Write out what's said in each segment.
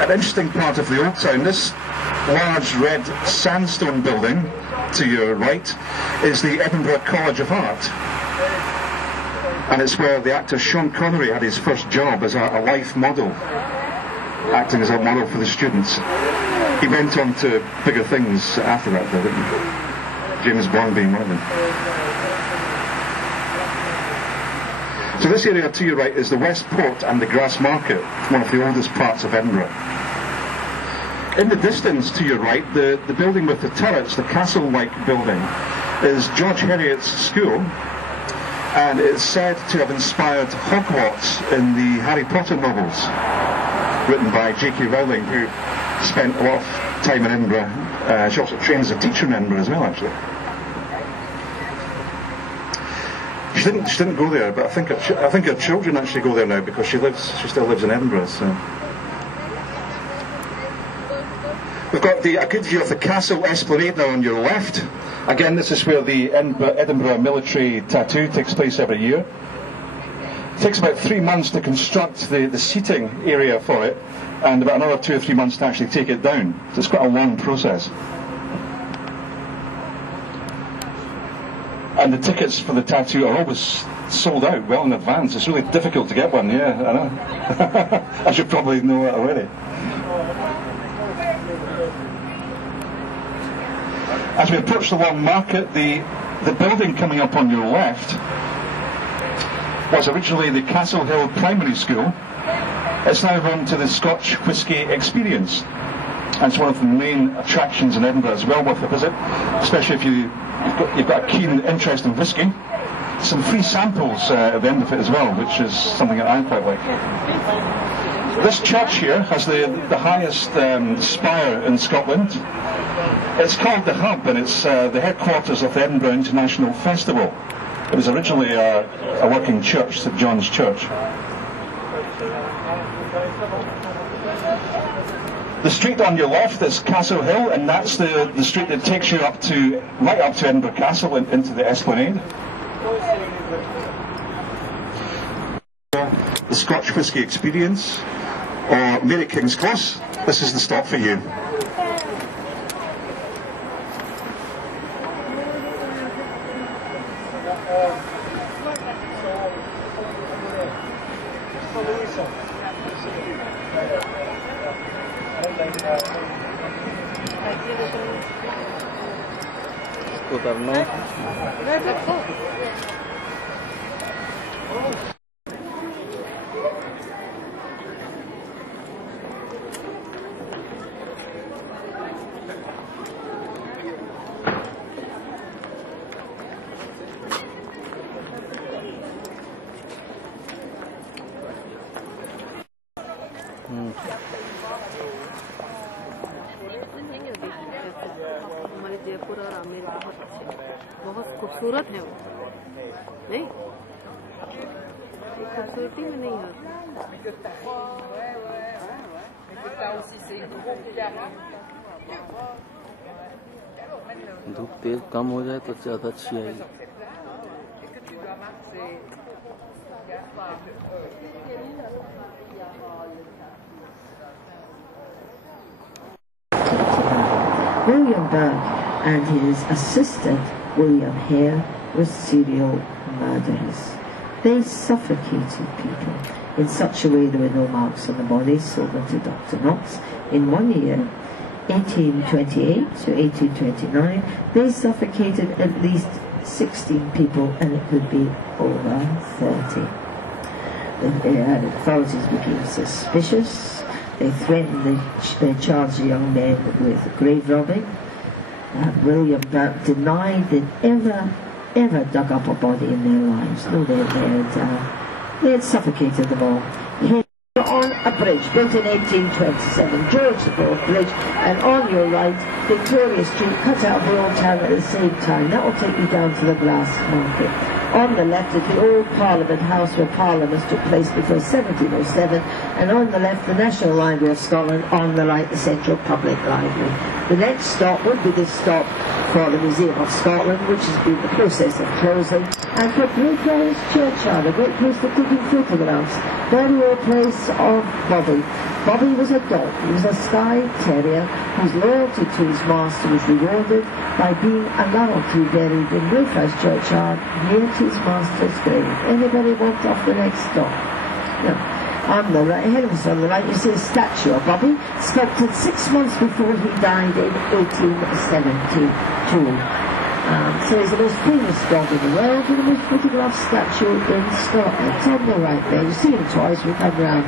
an interesting part of the old town. This large red sandstone building to your right is the Edinburgh College of Art, and it's where the actor Sean Connery had his first job as a life model, acting as a model for the students. He went on to bigger things after that, though, didn't he? James Bond being one of them. So this area to your right is the West Port and the Grass Market, one of the oldest parts of Edinburgh. In the distance to your right, the building with the turrets, the castle-like building, is George Heriot's school, and it's said to have inspired Hogwarts in the Harry Potter novels, written by J.K. Rowling, who spent a lot of time in Edinburgh. She also trained as a teacher in Edinburgh as well, actually. She didn't go there, but I think her children actually go there now because she still lives in Edinburgh. So we've got a good view of the castle esplanade now on your left. Again, this is where the Edinburgh military tattoo takes place every year. It takes about 3 months to construct the seating area for it, and about another 2 or 3 months to actually take it down. So it's quite a long process. And the tickets for the tattoo are always sold out well in advance. It's really difficult to get one, yeah, I know. I should probably know that already. As we approach the Long Market, the building coming up on your left was originally the Castle Hill Primary School. It's now home to the Scotch Whisky Experience. And it's one of the main attractions in Edinburgh. It's well worth a visit, especially if you've got a keen interest in whisky. Some free samples at the end of it as well, which is something that I quite like. This church here has the highest spire in Scotland. It's called the Hub, and it's the headquarters of the Edinburgh International Festival. It was originally a working church, St John's Church. The street on your left is Castle Hill, and that's the street that takes you right up to Edinburgh Castle and into the Esplanade. The Scotch Whisky Experience, or Mary King's Cross. This is the stop for you. बहुत खूबसूरत है वो, नहीं? खूबसूरती में नहीं है। धूप तेज कम हो जाए तो ज्यादा अच्छी आएगी। William Burke and his assistant William Hare were serial murderers. They suffocated people in such a way there were no marks on the bodies, sold them to Dr. Knox. In 1 year, 1828 to 1829, they suffocated at least 16 people, and it could be over 30. The authorities became suspicious. They threatened, they charged the young men with grave robbing. William Burke denied they'd ever dug up a body in their lives. No, they had suffocated them all. On a bridge built in 1827, George the Broad Bridge, and on your right, Victoria Street, cut out of the old town at the same time. That will take you down to the Glass Market. On the left is the old Parliament House where Parliaments took place before 1707, and on the left the National Library of Scotland, on the right the Central Public Library. The next stop would be this stop for the Museum of Scotland, which has been in the process of closing, and for Greyfriars Churchyard, a great place for taking photographs, burial place of body. Bobby was a dog. He was a Skye Terrier whose loyalty to his master was rewarded by being allowed to be buried in Greyfriars churchyard near to his master's grave. Anybody walked off the next stop? No. On the right, ahead of us on the right, you see a statue of Bobby, sculpted 6 months before he died in 1872. So he's the most famous dog in the world, and the most photographed statue in Scotland. It's on the right there. You see him twice, we come round.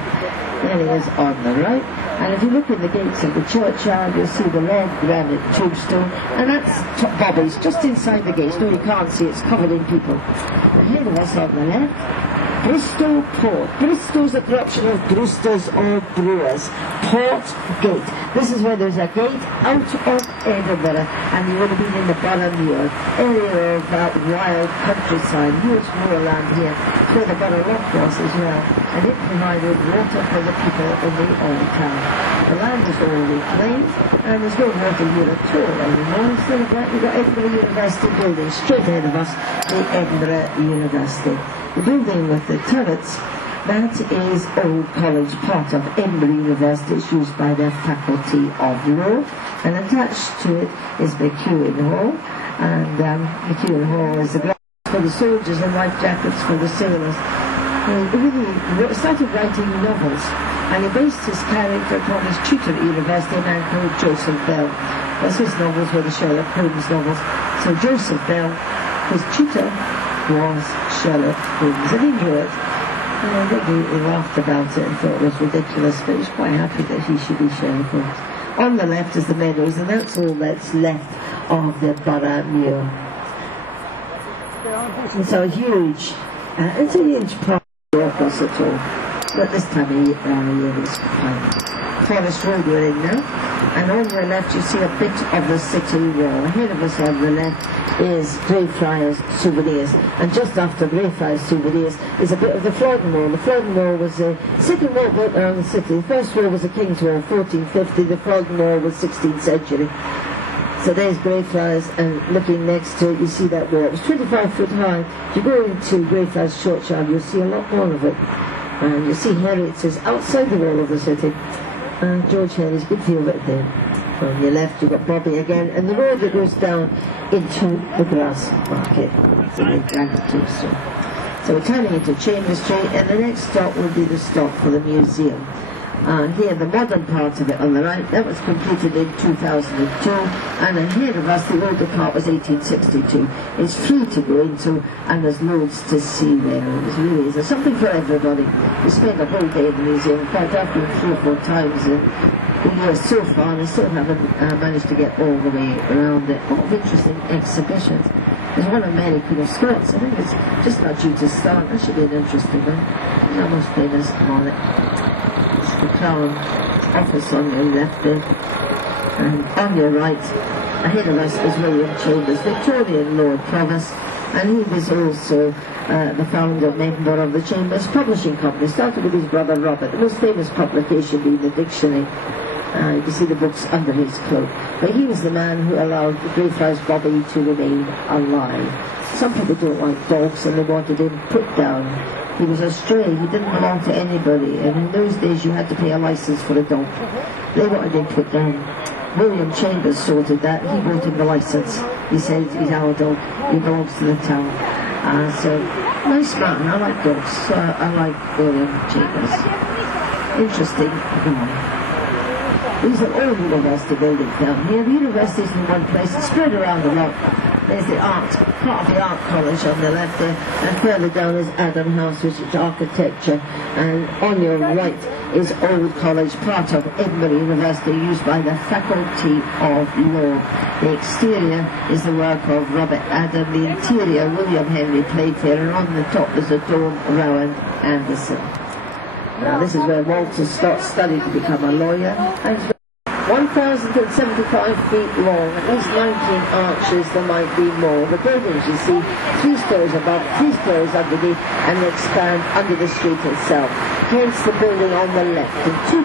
There he is on the right. And if you look in the gates of the churchyard, you'll see the red granite tombstone, and that's Bobby's, just inside the gates. No, you can't see, it's covered in people. And here it was on the left. Bristol Port. Bristol's a corruption of Brewsters or Brewers. Port Gate. This is where there's a gate out of Edinburgh, and you would have been in the Borough area of that wild countryside, huge moorland here, where the Borough Lock was as well, and it provided water for the people in the old town. The land is all reclaimed, and there's no water here at all anymore. Instead of that, you've got Edinburgh University building straight ahead of us, the Edinburgh University. The building with the turrets, that is Old College, part of Edinburgh University. It's used by their Faculty of Law, and attached to it is McEwen Hall, and McEwen Hall is the glass for the soldiers and life jackets for the sailors. He really started writing novels, and he based his character upon his tutor at university, a man called Joseph Bell. Well, his novels were the Sherlock Holmes novels. So Joseph Bell, his tutor, was Sherlock Holmes, and he knew it. And I think he laughed about it and thought it was ridiculous, but he was quite happy that he should be Sherlock Holmes. On the left is the meadows, and that's all that's left of the Borough Muir. It's a huge property across it all. But this time of year is fine. Forest Road we're in now, and on the left you see a bit of the city wall. Ahead of us on the left is Greyfriars Souvenirs, and just after Greyfriars Souvenirs is a bit of the Flodden Wall. The Flodden Wall was the second wall built around the city. The first wall was the King's Wall, 1450. The Flodden Wall was 16th century. So there's Greyfriars, and looking next to it, you see that wall. It was 25 foot high. If you go into Greyfriars churchyard, you'll see a lot more of it. And you see Harriet's is outside the wall of the city. George Henry's, good view of it there. On your left you've got Bobby again, and the road that goes down into the grass market. So the granite tombstone. So we're turning into Chambers Street, and the next stop will be the stop for the museum. Here, the modern part of it on the right, that was completed in 2002, and ahead of us, the older part was 1862. It's free to go into, and there's loads to see there. It really is. There's something for everybody. We spent a whole day in the museum. In fact, I've been 3 or 4 times in the year so far, and I still haven't managed to get all the way around it. A lot of interesting exhibitions. There's one on Mary Queen of Scots. I think it's just not due to start. That should be an interesting one. It's our most famous on it. The Crown Office on your left there, and on your right, ahead of us is William Chambers, Victorian Lord Provost, and he was also the founder member of the Chambers Publishing Company. Started with his brother Robert, the most famous publication being the dictionary. You can see the books under his cloak. But he was the man who allowed the Greyfriars Bobby to remain alive. Some people don't like dogs, and they wanted him put down. He was a stray, he didn't belong to anybody, and in those days you had to pay a license for a dog. They wanted him put down. William Chambers sorted that. He bought him the license. He said, he's our dog, he belongs to the town. So, nice man, I like dogs. I like William Chambers. Interesting guy. These are all university buildings down here. The university is in one place, it's spread around the lot. There's the art, part of the art college on the left there, and further down is Adam House, which is architecture, and on your right is Old College, part of Edinburgh University, used by the Faculty of Law. The exterior is the work of Robert Adam, the interior William Henry Playfair, and on the top is a dome Rowan Anderson. Now this is where Walter Scott studied to become a lawyer, and it's 1,075 feet long, at least 19 arches, there might be more. The buildings you see, 3 stories above, 3 stories underneath, and they expand under the street itself. Hence the building on the left. In